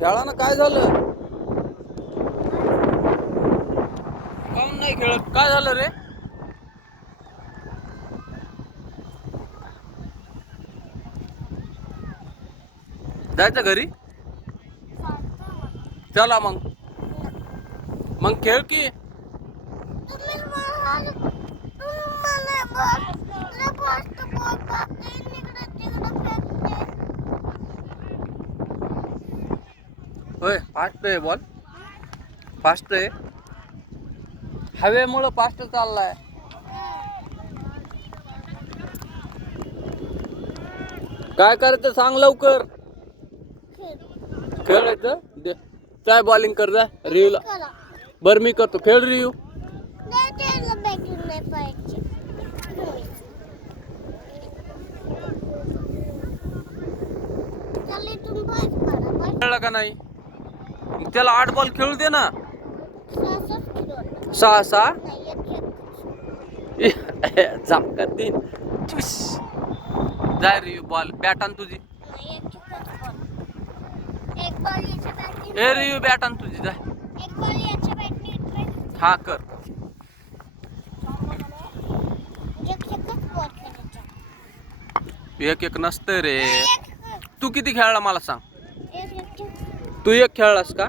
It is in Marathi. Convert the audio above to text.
खेळा ना, काय झालं? काऊन नाही खेळत? काय झालं रे? जायचं घरी? चला मग खेळ की. होय, फास्ट आहे बॉल, फास्ट आहे. हवेमुळं फास्ट चाललाय. काय करायचं सांग लवकर. खेळायचं दे. काय बॉलिंग कर जा रियूला. बरं मी करतो, खेळ रियू. खेळला का नाही? त्याला 8 बॉल खेळू दे ना. 6 झापकात तीन. जाय रियू, बॉल बॅट आण तुझी. ए रियू, बॅट आण तुझी जाय. हा कर. एक नसतं रे. तू किती खेळला मला सांग. तू एक खेळलास का?